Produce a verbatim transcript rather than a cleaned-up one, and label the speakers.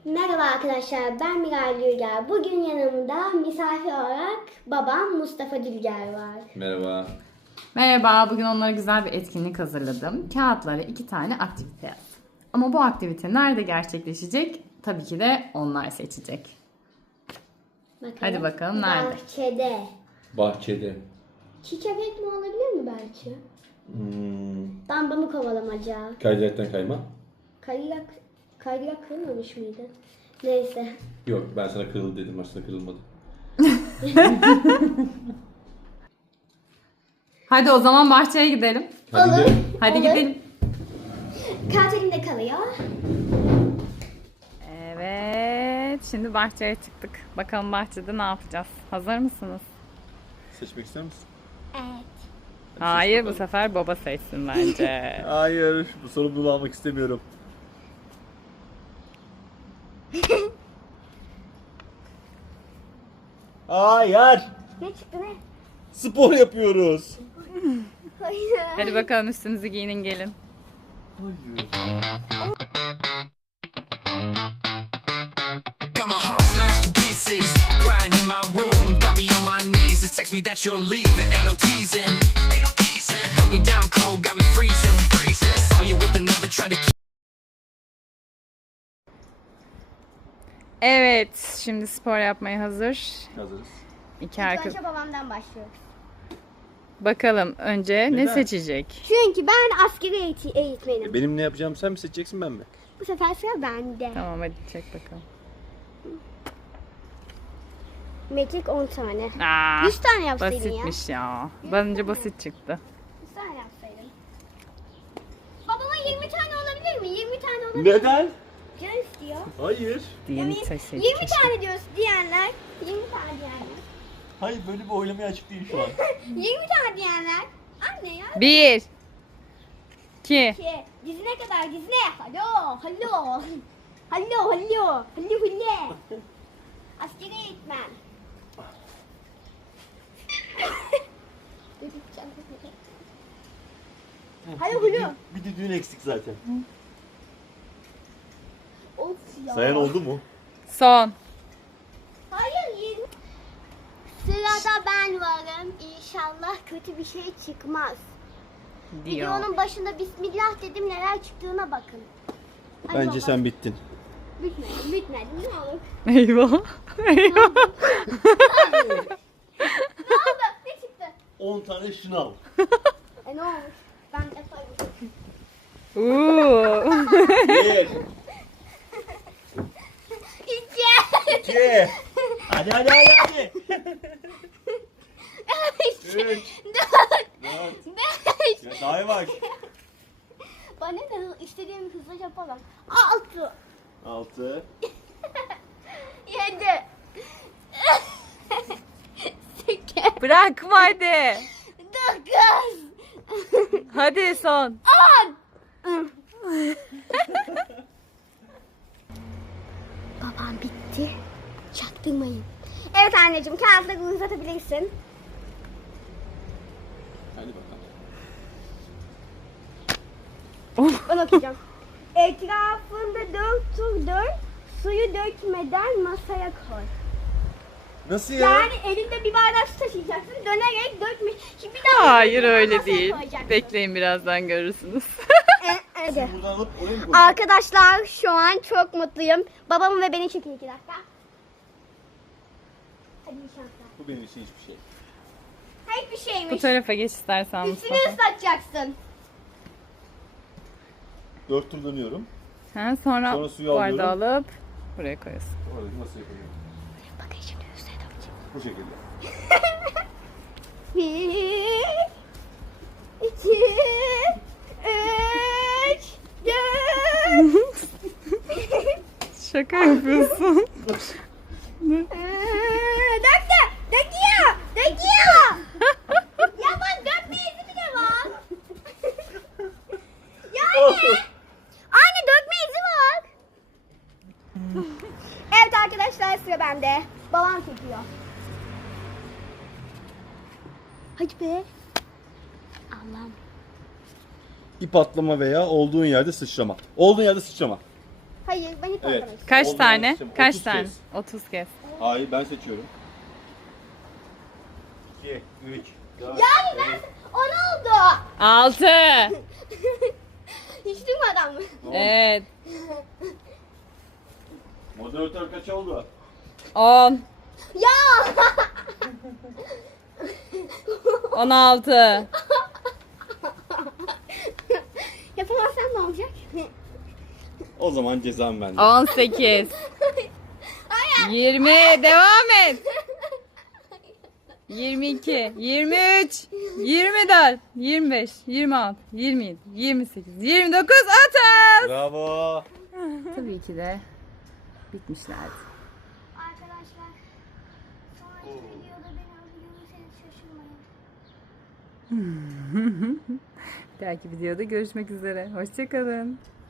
Speaker 1: Merhaba arkadaşlar, ben Miray Dülger. Bugün yanımda misafir olarak babam Mustafa Dülger var.
Speaker 2: Merhaba.
Speaker 3: Merhaba, bugün onlara güzel bir etkinlik hazırladım. Kağıtlara iki tane aktivite yazdım. Ama bu aktivite nerede gerçekleşecek? Tabii ki de onlar seçecek.
Speaker 1: Bakalım.
Speaker 3: Hadi bakalım, nerede?
Speaker 1: Bahçede.
Speaker 2: Bahçede.
Speaker 1: Çiçek mi olabilir mi belki?
Speaker 2: Hmm.
Speaker 1: Damba mı kovalamaca?
Speaker 2: Kaydıraktan kayma.
Speaker 1: Kaydırak, kaydırak kırılmamış mıydı? Neyse.
Speaker 2: Yok, ben sana kırıldı dedim, aslında kırılmadı.
Speaker 3: Hadi o zaman bahçeye gidelim.
Speaker 2: Hadi
Speaker 1: Olur.
Speaker 2: gidelim.
Speaker 3: Hadi
Speaker 1: Olur.
Speaker 3: gidelim.
Speaker 1: Kağıt elimde kalıyor.
Speaker 3: Evet, şimdi bahçeye çıktık. Bakalım bahçede ne yapacağız? Hazır mısınız?
Speaker 2: Seçmek ister misin?
Speaker 1: Evet.
Speaker 3: Hayır, bu sefer baba seçsin bence.
Speaker 2: Hayır, bu sorumluluğu almak istemiyorum. Hayır.
Speaker 1: Ne çıktı ne?
Speaker 2: Spor yapıyoruz.
Speaker 1: Hayır.
Speaker 3: Hadi bakalım, üstünüzü giyinin gelin.
Speaker 2: Hayır.
Speaker 4: Come on, masterpieces, crying in my room, got me on my knees. It text me that you're leaving, ain't no teasing, ain't no teasing. Held me down cold, got me freezing, freezing. Saw you with another, try to keep.
Speaker 3: Evet, şimdi spor yapmaya hazır.
Speaker 2: Hazırız.
Speaker 3: İki arkadaş.
Speaker 1: Önce babamdan başlıyoruz.
Speaker 3: Bakalım önce ne
Speaker 2: Neden?
Speaker 3: seçecek?
Speaker 1: Çünkü ben askeri eğiti- eğitmenim.
Speaker 2: Benim ne yapacağımı sen mi seçeceksin, ben mi?
Speaker 1: Bu sefer sıra bende.
Speaker 3: Tamam, hadi çek bakalım.
Speaker 1: Mekik on tane.
Speaker 3: Aa,
Speaker 1: yüz tane yapsaydın ya.
Speaker 3: basitmiş ya. Bence basit çıktı.
Speaker 1: yüz tane yapsaydın. Babama yirmi tane olabilir mi? yirmi tane olabilir mi?
Speaker 2: Neden?
Speaker 1: Canım istiyor.
Speaker 2: Hayır.
Speaker 3: Diğerini
Speaker 1: Yani
Speaker 3: seçseydik
Speaker 1: yirmi
Speaker 3: keşke.
Speaker 1: tane diyoruz diyenler. yirmi tane diyenler.
Speaker 2: Hayır, böyle bir oylamaya açık değil şu an.
Speaker 1: yirmi tane diyenler. Anne ya.
Speaker 3: Bir. İki.
Speaker 1: Ki, dizine kadar dizine. Halo, halo. Halo, halo. Halo, halo. Askeri eğitmen. Halo, halo.
Speaker 2: Bir de düğün eksik zaten.
Speaker 1: Of ya.
Speaker 2: Sayan oldu mu?
Speaker 3: Son.
Speaker 1: Hayır, yirmi. Sırada ben varım. İnşallah kötü bir şey çıkmaz.
Speaker 3: Diyor.
Speaker 1: Videonun başında Bismillah dedim, neler çıktığına bakın. Hadi
Speaker 2: Bence
Speaker 1: baba.
Speaker 2: sen bittin.
Speaker 1: Bitmedim, bitmedim. Ne olur.
Speaker 3: Eyvah. Eyvah.
Speaker 1: Ne oldu? Ne çıktı?
Speaker 2: on tane şınav.
Speaker 1: E ne olmuş? Ben yaparım.
Speaker 3: Oo.
Speaker 2: Bir.
Speaker 1: İki.
Speaker 2: İki. Hadi hadi hadi hadi.
Speaker 1: Üç.
Speaker 2: Üç.
Speaker 1: Dört.
Speaker 2: Dört.
Speaker 1: Beş.
Speaker 2: Ya daha yavaş.
Speaker 1: Bana ne, istediğimi hızlıca yapalım. Altı.
Speaker 2: Altı.
Speaker 1: Yedi. Sekiz.
Speaker 3: Bırakma hadi.
Speaker 1: Dokuz.
Speaker 3: Hadi son.
Speaker 1: On. Babam bitti. Çaktırmayın. Evet anneciğim, kağıtları uzatabilirsin.
Speaker 2: Hadi bakalım.
Speaker 1: Ben okuyacağım. Etrafında dört tur dön, suyu dökmeden masaya koy.
Speaker 2: Nasıl ya?
Speaker 1: Yani elinde bir bardak su taşıyacaksın, dönerek dökme. Şimdi bir daha
Speaker 3: Hayır öyle
Speaker 1: masaya
Speaker 3: değil.
Speaker 1: koyacaksın.
Speaker 3: Bekleyin, birazdan görürsünüz.
Speaker 1: Hadi.
Speaker 2: Buradan alıp oraya mı koyacaksın?
Speaker 1: Arkadaşlar şu an çok mutluyum. Babamı ve beni çekin iki dakika. Hadi iyi şanslar.
Speaker 2: Bu benim için hiçbir şey.
Speaker 1: Hayır bir
Speaker 3: Bu
Speaker 1: şeymiş.
Speaker 3: tarafa geç istersen
Speaker 1: Üstünü
Speaker 3: Mustafa.
Speaker 1: ıslatacaksın.
Speaker 2: Dört tur dönüyorum.
Speaker 3: Ha, sonra,
Speaker 2: Sonra suyu
Speaker 3: bardağı
Speaker 2: alıyorum.
Speaker 3: alıp buraya koyuyorsun.
Speaker 2: Oradaki masaya koyuyorum.
Speaker 1: Bakın şimdi üstüne dökeceğim.
Speaker 2: Bu şekilde.
Speaker 1: Bir, iki, üç, dört.
Speaker 3: Şaka yapıyorsun.
Speaker 1: Döktü. Döküyor. Döküyor. Ya bak dökme izi bile var. Yani. Anne dökme izi var. Evet arkadaşlar, sıra bende. Babam çekiyor. Hadi be. Allah'ım.
Speaker 2: İp atlama veya olduğun yerde sıçrama. Olduğun yerde sıçrama.
Speaker 1: Hayır ben hep
Speaker 2: Evet.
Speaker 1: oynamak istiyorum.
Speaker 3: Kaç
Speaker 2: Olmayan
Speaker 3: tane?
Speaker 2: seçim.
Speaker 3: Kaç
Speaker 2: otuz
Speaker 3: tane?
Speaker 2: kez.
Speaker 3: otuz kez.
Speaker 2: Hayır ben seçiyorum. iki, üç, dört,
Speaker 1: Yani ben o ne oldu?
Speaker 3: altı.
Speaker 1: Hiç duymadan mı?
Speaker 3: Evet.
Speaker 2: Moderatör kaç oldu?
Speaker 3: on.
Speaker 1: Ya!
Speaker 3: on altı.
Speaker 1: Yapamazsam ne olacak?
Speaker 2: O zaman cezam bende.
Speaker 3: on sekiz. yirmi. Devam et. yirmi iki. yirmi üç. yirmi dört. yirmi beş. yirmi altı. yirmi yedi. yirmi sekiz. yirmi dokuz. otuz.
Speaker 2: Bravo.
Speaker 3: Tabii ki de bitmişlerdi.
Speaker 1: Arkadaşlar sonraki videoda beni öldürürseniz şaşırmayın.
Speaker 3: Bir dahaki videoda görüşmek üzere. Hoşçakalın.